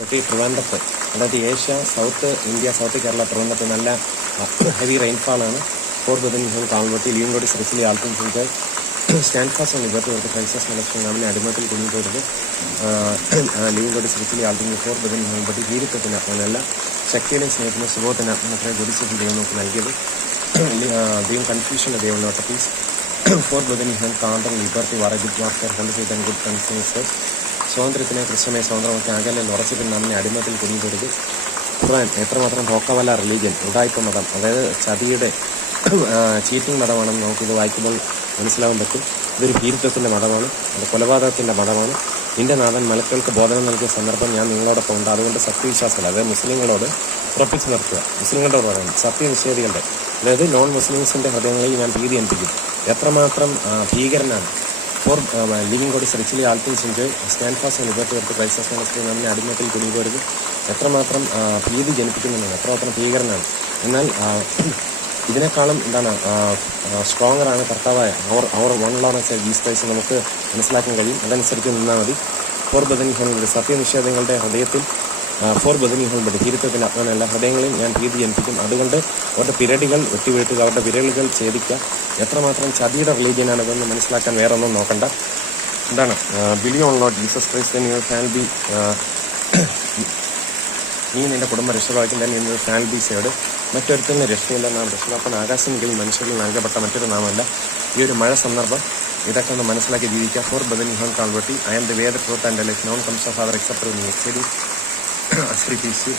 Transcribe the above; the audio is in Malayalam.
പക്ഷേ ഈ ട്രിവാൻഡ്രത്ത്, അതായത് Asia, south India, south Kerala, ട്രിവാൻഡ്രത്ത് നല്ല ഹെവി റെയിൻഫാളാണ്. ഫോർട്ട് ബദനിഹോൾ, കാൽവട്ടി, ലീവൻകോടി, സിറിസിലി, ആൽത്തൂർ, ഫുൾക്കായ്, സ്റ്റാൻഡ് ഫാസ്റ്റ് ആണ് ഇവർക്ക് ഇവിടുത്തെ ഫ്രൈസസ് മലക്ഷൻ അവനെ അടിമത്തിൽ കുടുങ്ങിപ്പോരുത്. ലീവൻകോടി, സിറിസിലി, ആൽത്തൂർ, ഫോർട്ട് ബദനിഹോൾ ബട്ടി വീരത്വത്തിന് അവനല്ല ശക്തിയുടെയും സ്നേഹത്തിന് സുഖത്തിന് അത്രയും ജുഡിഷ്യൽ ദൈവം നമുക്ക് നൽകിയത്. ദൈവം കൺഫ്യൂഷൻ്റെ ദൈവം നോട്ട് പീസ്. ഫോർട്ട് ബദനിഹോൾ കാണ്ടർ ലിബർട്ടി വാറ ഗുഡ് വാർഫെയർ കൊണ്ട് ചെയ്താൻ ഗുഡ് കൺഫ്യൂസ് സ്വാതന്ത്ര്യത്തിനെ ക്രിസ്ത്യനെ സ്വാതന്ത്ര്യമൊക്കെ അകലെ ഉറച്ചിട്ട് നമ്മെ അടിമത്തിൽ കുടുങ്ങിപ്പോരുത്. ഖുർആൻ എത്രമാത്രം റോക്കവല റിലീജിയൻ, ഉടായ്പ മതം, അതായത് ചതിയുടെ ചീറ്റിംഗ് മതമാണെന്ന് നമുക്കിത് വായിക്കുമ്പോൾ മനസ്സിലാവാൻ പറ്റും. ഇതൊരു ഭീരുത്വത്തിൻ്റെ മതമാണ്, അത് കൊലപാതകത്തിൻ്റെ മതമാണ്. നിന്റെ നാഥൻ മലക്കുകൾക്ക് ബോധനം നൽകിയ സന്ദർഭം ഞാൻ നിങ്ങളോടൊപ്പം ഉണ്ട്. അതുകൊണ്ട് സത്യവിശ്വാസികൾ, അതായത് മുസ്ലിങ്ങളോട് ഉറപ്പിച്ച് നിർത്തുക. മുസ്ലിങ്ങളുടെ പറയുന്നത് സത്യനിഷേധികളുടെ, അതായത് നോൺ മുസ്ലിംസിൻ്റെ ഹൃദയങ്ങളിൽ ഞാൻ ഭീതി അനുഭവിക്കും. എത്രമാത്രം ഭീകരനാണ്. ഫോർ ലീവിൻകോടി, സിറിസിലി, ആൽത്തൂർ, ഫുൾക്കായ്, സ്റ്റാൻഡ് ഫാസ്റ്റ് ലിബർട്ടി എടുത്ത് ക്രൈസ്തവ മനസ്സിൽ നമ്മെ അടിമത്തിൽ കുടുങ്ങിപ്പോരുത്. എത്രമാത്രം ഭീതി ജനിപ്പിക്കുന്നുണ്ടെന്ന്, എത്രമാത്രം ഭീകരനാണ്. എന്നാൽ ഇതിനേക്കാളും എന്താണ് സ്ട്രോങ്ങറാണ് കർത്താവായ അവർ വൺ ലോറൻസ് ജീസസ് ക്രൈസ്റ്റ് നമുക്ക് മനസ്സിലാക്കാൻ കഴിയും. അതനുസരിച്ച് നിന്നാൽ മതി. ഫോർ ബദനിഹോൾ സത്യനിഷേധങ്ങളുടെ ഹൃദയത്തിൽ ഫോർ ബദനിഹോൾ ഭീരുത്വത്തിൻ്റെ ആത്മാവല്ല ഹൃദയങ്ങളിൽ ഞാൻ ഭീതി ജനിപ്പിക്കും. അതുകൊണ്ട് അവരുടെ പിരടികൾ വെട്ടിവീഴ്ത്തുക, അവരുടെ വിരലുകൾ ഛേദിക്കുക. എത്രമാത്രം ചതിയുടെ റിലീജിയനാണിതെന്ന് മനസ്സിലാക്കാൻ വേറെ ഒന്നും നോക്കണ്ട. എന്താണ് believe on Lord Jesus Christ you shall be, നീ നിന്റെ കുടുംബം രക്ഷപ്രാപിക്കും. തന്നെ ഇന്ന് ഷാൽ ബി സേവ്ഡ്. മറ്റൊരുത്തന്നെ രക്ഷയില്ല. നാം രക്ഷപ്രാപ്തൻ ആകാശമെങ്കിൽ മനുഷ്യരിൽ നൽകപ്പെട്ട മറ്റൊരു നാമല്ല. ഈ ഒരു മഴ സന്ദർഭം ഇതൊക്കെ ഒന്ന് മനസ്സിലാക്കി ജീവിക്കുക. ഫോർ ബദനിഹോൾ കാൽവട്ടി, I am the way, the truth and the life. None comes of father except me. ശരി, അശ്രീ പീസ്.